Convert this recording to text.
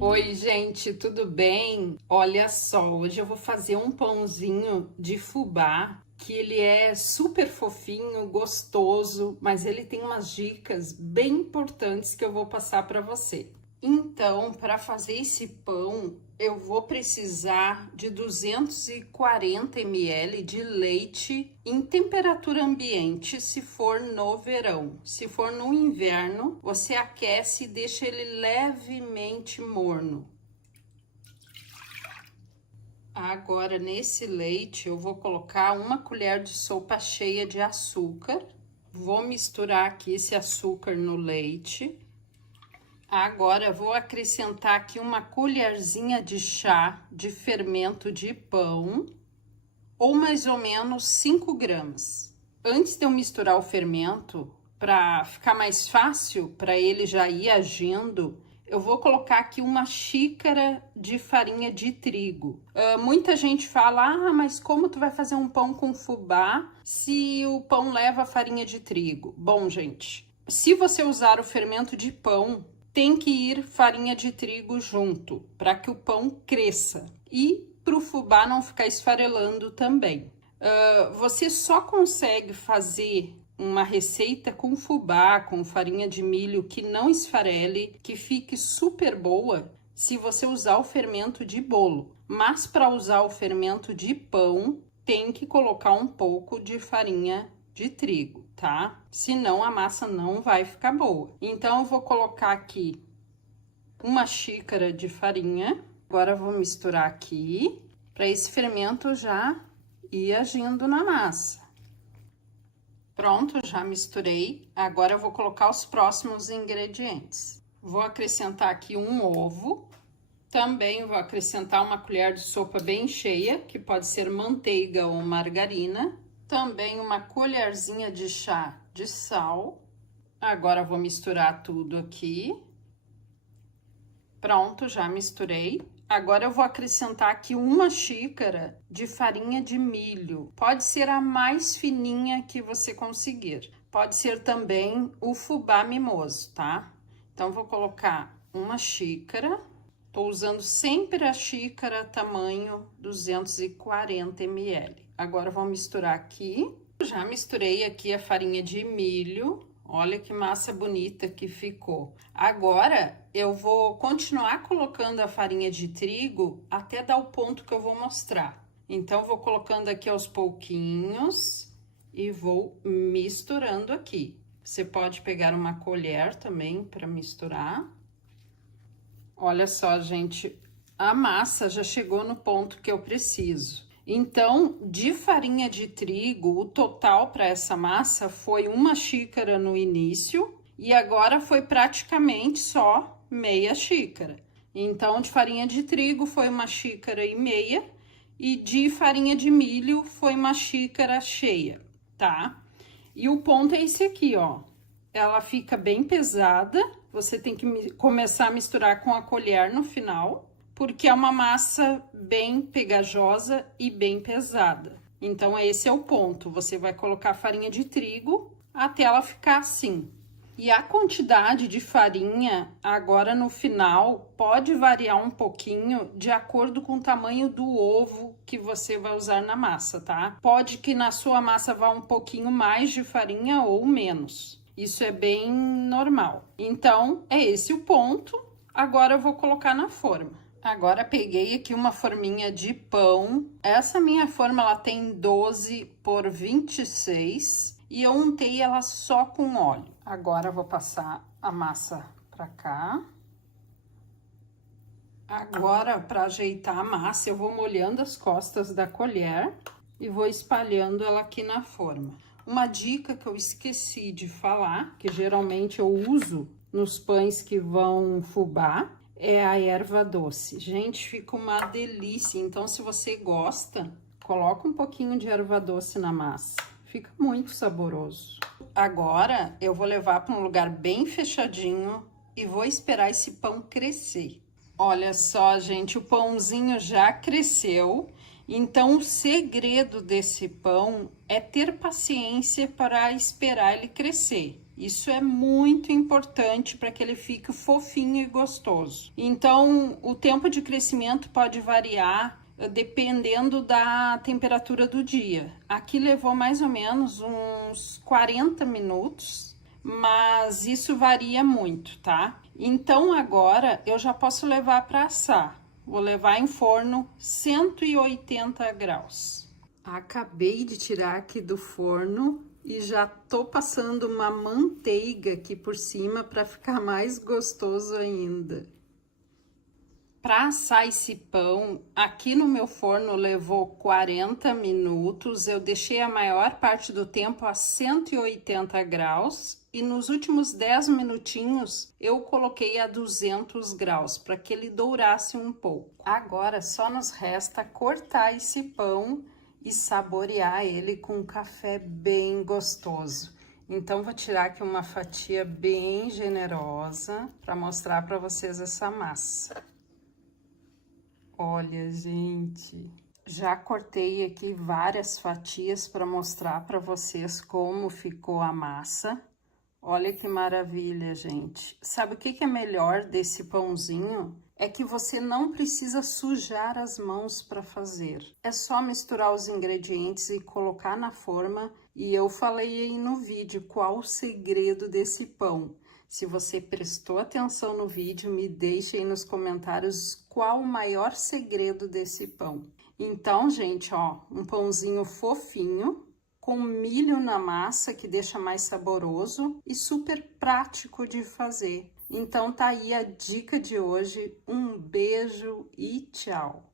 Oi, gente, tudo bem? Olha só, hoje eu vou fazer um pãozinho de fubá, que ele é super fofinho, gostoso, mas ele tem umas dicas bem importantes que eu vou passar para você. Então, para fazer esse pão, eu vou precisar de 240 ml de leite em temperatura ambiente, se for no verão. Se for no inverno, você aquece e deixa ele levemente morno. Agora, nesse leite, eu vou colocar uma colher de sopa cheia de açúcar. Vou misturar aqui esse açúcar no leite. Agora eu vou acrescentar aqui uma colherzinha de chá de fermento de pão, ou mais ou menos 5 gramas. Antes de eu misturar o fermento, para ficar mais fácil para ele já ir agindo, eu vou colocar aqui uma xícara de farinha de trigo. Muita gente fala, mas como tu vai fazer um pão com fubá se o pão leva farinha de trigo? Bom, gente, se você usar o fermento de pão, tem que ir farinha de trigo junto, para que o pão cresça e para o fubá não ficar esfarelando também. Você só consegue fazer uma receita com fubá, com farinha de milho que não esfarele, que fique super boa, se você usar o fermento de bolo. Mas para usar o fermento de pão, tem que colocar um pouco de farinha de trigo, tá? Senão a massa não vai ficar boa. Então eu vou colocar aqui uma xícara de farinha. Agora eu vou misturar aqui para esse fermento já ir agindo na massa. Pronto, já misturei. Agora eu vou colocar os próximos ingredientes. Vou acrescentar aqui um ovo. Também vou acrescentar uma colher de sopa bem cheia, que pode ser manteiga ou margarina. Também uma colherzinha de chá de sal. Agora vou misturar tudo aqui. Pronto, já misturei. Agora eu vou acrescentar aqui uma xícara de farinha de milho. Pode ser a mais fininha que você conseguir. Pode ser também o fubá mimoso, tá? Então vou colocar uma xícara. Tô usando sempre a xícara tamanho 240 ml. Agora vou misturar aqui. Já misturei aqui a farinha de milho. Olha que massa bonita que ficou. Agora eu vou continuar colocando a farinha de trigo até dar o ponto que eu vou mostrar. Então vou colocando aqui aos pouquinhos e vou misturando aqui. Você pode pegar uma colher também para misturar. Olha só, gente, a massa já chegou no ponto que eu preciso. Então, de farinha de trigo, o total para essa massa foi uma xícara no início e agora foi praticamente só meia xícara. Então, de farinha de trigo foi uma xícara e meia e de farinha de milho foi uma xícara cheia, tá? E o ponto é esse aqui, ó. Ela fica bem pesada, você tem que começar a misturar com a colher no final, porque é uma massa bem pegajosa e bem pesada. Então, esse é o ponto. Você vai colocar farinha de trigo até ela ficar assim. E a quantidade de farinha, agora no final, pode variar um pouquinho de acordo com o tamanho do ovo que você vai usar na massa, tá? Pode que na sua massa vá um pouquinho mais de farinha ou menos. Isso é bem normal. Então, é esse o ponto. Agora eu vou colocar na forma. Agora peguei aqui uma forminha de pão. Essa minha forma, ela tem 12 por 26 e eu untei ela só com óleo. Agora eu vou passar a massa pra cá. Agora, para ajeitar a massa, eu vou molhando as costas da colher e vou espalhando ela aqui na forma. Uma dica que eu esqueci de falar, que geralmente eu uso nos pães que vão fubá, é a erva doce. Gente, fica uma delícia. Então, se você gosta, coloca um pouquinho de erva doce na massa. Fica muito saboroso. Agora, eu vou levar para um lugar bem fechadinho e vou esperar esse pão crescer. Olha só, gente, o pãozinho já cresceu. Então, o segredo desse pão é ter paciência para esperar ele crescer. Isso é muito importante para que ele fique fofinho e gostoso. Então, o tempo de crescimento pode variar dependendo da temperatura do dia. Aqui levou mais ou menos uns 40 minutos, mas isso varia muito, tá? Então, agora eu já posso levar para assar. Vou levar em forno 180 graus. Acabei de tirar aqui do forno e já tô passando uma manteiga aqui por cima para ficar mais gostoso ainda. Para assar esse pão, aqui no meu forno levou 40 minutos. Eu deixei a maior parte do tempo a 180 graus e nos últimos 10 minutinhos eu coloquei a 200 graus para que ele dourasse um pouco. Agora só nos resta cortar esse pão e saborear ele com um café bem gostoso. Então, vou tirar aqui uma fatia bem generosa para mostrar para vocês essa massa. Olha, gente, já cortei aqui várias fatias para mostrar para vocês como ficou a massa. Olha que maravilha, gente. Sabe o que é melhor desse pãozinho? É que você não precisa sujar as mãos para fazer. É só misturar os ingredientes e colocar na forma. E eu falei aí no vídeo qual o segredo desse pão. Se você prestou atenção no vídeo, me deixe aí nos comentários qual o maior segredo desse pão. Então, gente, ó, um pãozinho fofinho, com milho na massa, que deixa mais saboroso e super prático de fazer. Então, tá aí a dica de hoje. Um beijo e tchau!